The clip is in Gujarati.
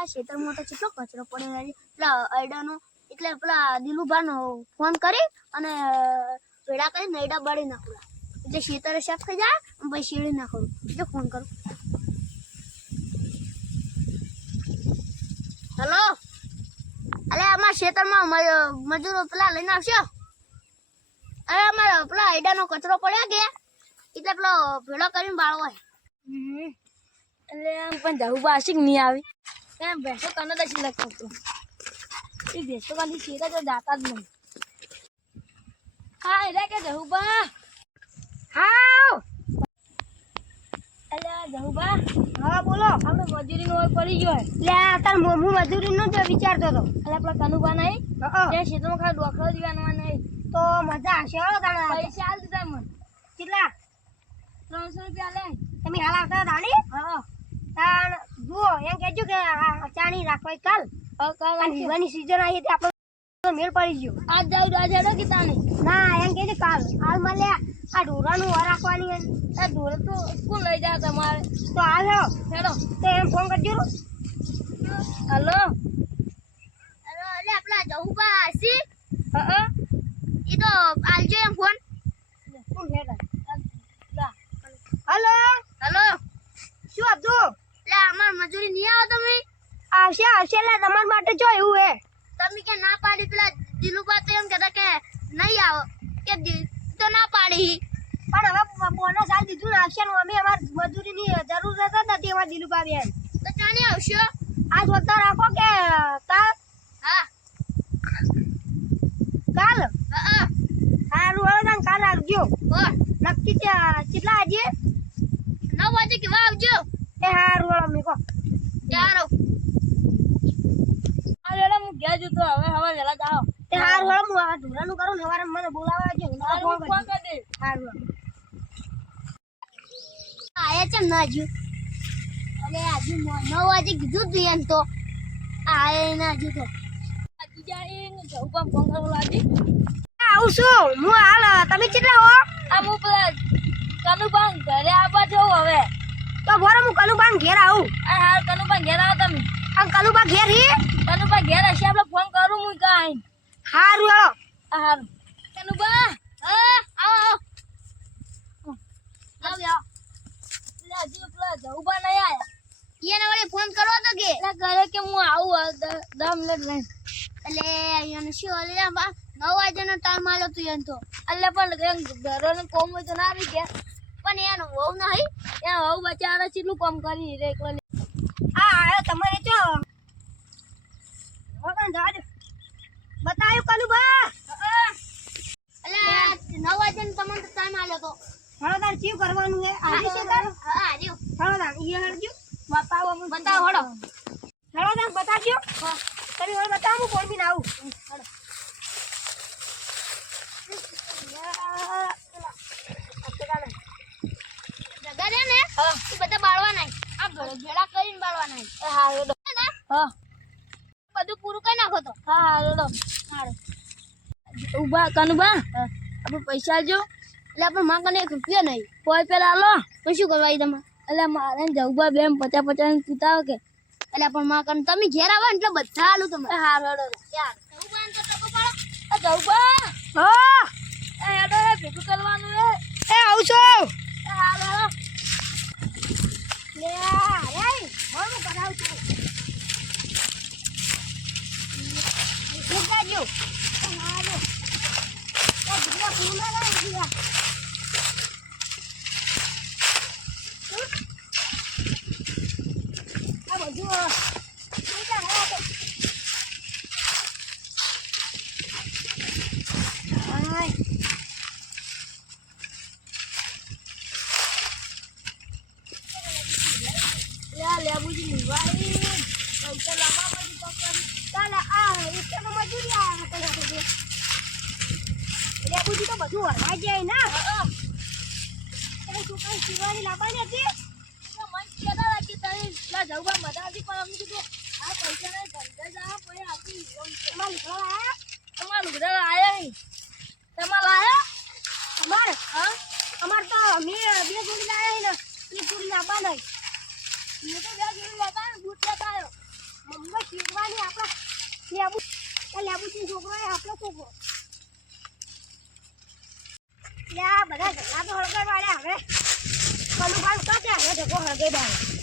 આ ખેતરમાં તો કેટલો કચરો પડ્યો છે પેલા અયડાનો એટલે પેલા દિલુભાનો ફોન કરી અને પેડા કરી નૈડા બાળી નાખું એટલે ખેતરે સાફ થઈ જાય અને પછી શેડી નાખું એટલે ફોન કરું. હેલો, અરે અમારા ખેતરમાં મજૂરો પેલા લઈને આવશો. અરે અમારા પેલા અયડાનો કચરો પડ્યો કે એટલે પેલો ભેળો કરીને બાળવો એટલે આમ પણ જવું આશિક નહીં આવી એમ ભેંસો કને દશી લખતો એ ભેંસો કાલી શેરા તો જાતા જ નહીં. હા એટલે કે જહુબા હા એટલે જહુબા હા બોલો. આપણે મજૂરીનો હોય પડી ગયો એટલે તાર હું મજૂરીનો જ વિચારતો હતો. એટલે આપણા કનુબા નહીં ત્યાં ખેતરમાં ખાલી ડોખરો દીવાનો નહીં તો મજા હશે હો તારે. પૈસા હાલ દીધા મને કેટલા? 300 રૂપિયા લે. તમે હાલ આવતા દાડી હા તાણ જુઓ એમ કહેજો કે ચાણી રાખવા કાલ અને વિવાની સીઝન આવી હતી આપણો મેળ પડી ગયો. આજ જાવ આજ હેડો કે તાને ના એમ કહેજો કાલ હાલ મળે આ ઢોરાનું વાર રાખવાની આ ઢોર તો કોણ લઈ જાય તમારે તો હાલ હેડો તો એમ ફોન કરજો. હલો એટલે આપલા જહુબા હસી હા એ તો આલજો એમ ફોન. કોણ હેડા હલો હલો શું હતું? એટલે અમાર મજૂરી નહીં આવો તમે? આવશે આવશે એટલે તમારા માટે જો એવું હે તમે કે ના પાડી પેલા દિલુબા તો એમ કહેતા કે નહીં આવો કે તો ના પાડી પણ હવે બોનસ આલ દીધું ને આવશે ને અમે અમાર મજૂરીની જરૂરત જ નથી અમાર દિલુબા બેન. તો ચાની આવશો? આજ હોતા રાખો કે કાલ? હા કાલ હા સારું હવે તને કાલ આવજો. નક્કી કેટલા આજે 9 વાગે કેવા આવજો. એ હારું વાળો મીકો યારો અરે હું ગયા જતો હવે હવે વેલા જાઓ. તે હારું વાળો હું આ ઢોરાનું કરું ને હવારે મને બોલાવા આવજો. ફોન કરી દે. હારું આયા છે ના હજુ. અરે આજુ 9 વાગે કીધું તું એમ તો આયા ના હજુ તો બીજા એ જહુબા ફોન કરવા લાગી. આવું છું હું હાલ. તમે કેટલા હો? આ હું પેલા કનુબા ઘરે આવવા જવું હવે. તો બોરો હું કનુબા ઘેર આવું. આ હાલ કનુબા ઘેર આવો તમે. આ કનુબા ઘેર હી કનુબા ઘેર હશે આપણે ફોન કરું હું કાઈ. હારું હાલો. આ હાલ કનુબા હા આવો આવ હજી પેલા જહુબા નહીં આયા. એને વળી ફોન કરવો તો કે એટલે ઘરે કે હું આવું 10 મિનિટ લઈને. એટલે અહીંયા શું અલ્યા 9 વાગ્યાનો ટાઈમ આલ્યો તું એમ તો. એટલે પણ ઘરોને કોમ હોય તો ના આવી ગયા. પણ એનો વહુ નહીં ત્યાં વહુ બચારા કેટલું કામ કરી રે એકલો. આ આયો તમારે જો વગન જાજો બતાયો કનુબા. એટલે 9 વાગ્યાનો તમને ટાઈમ આલ્યો તો. હળો તાર ચીવ કરવાનું હે આજે છે તાર? હા આજે હળો તાર ઈ હળજો બતાવો હળો હળો તાર બતાજો. હા તમે હવે બતાવો હું ફોન બી આવું. હળો જગા ને હા તું બધા બાળવાના આ ભેળા કરીને બાળવાના. હા રેડો. હા બધું પૂરું કરી નાખો તો. હા રેડો. હારું ઉભા કનુબા આપણે પૈસા આલજો. એટલે આપણે માં કને 1 રૂપિયો નહીં. કોઈ પેલા આલો તો શું કરવા તમે? એટલે મારે જહુબા બેન 50 પીતા કે એટલે પણ માં કને તમે ઘેર આવો એટલે બધા આલું તમે. હા રેડો યાર જહુબા તો ટકો પાડો. આ જહુબા હા એ હેડો ભેગું કરવાનું હે. એ આવું છું. હા રેડો. લે આય હું કરાવું છું. દેખાજો. હાલો આ દીકરા પૂરા ના દીકરા. આ બધું પૈસા હે તો આય લેબુજી ભાઈ પૈસા લાવવા પછી પકડ. ચાલે આ એકનો મજૂરી આ હતા તો લેબુજી તો બધું હરવા જાય ના. એ શું કઈ શિવાની લાવવાની હતી? તો મન કેતા રાખી તઈ લા જહુબા મજા હતી પણ અમને કીધું આ પૈસા ને ધંધા જા પછી આપી તમાર ઘર આયા? તમાર લુગડા આયા નહીં. તમાર આયા અમાર હા અમાર તો મે 2 જોડી લાયા ને એ જોડી લાવવા નહીં. મેં તો બે જોડી લેતા ને બૂટ લેતા આવ્યો. મમ્મી શીખવાની આપણા લેબુ લેબુસિંહ છોકરો એ આપણો છોકરો લે આ બધા ઝઘડા તો હળગાડવાળા હવે કલુભાઈ તો ત્યાં હવે ઢગો હળગાઈ દે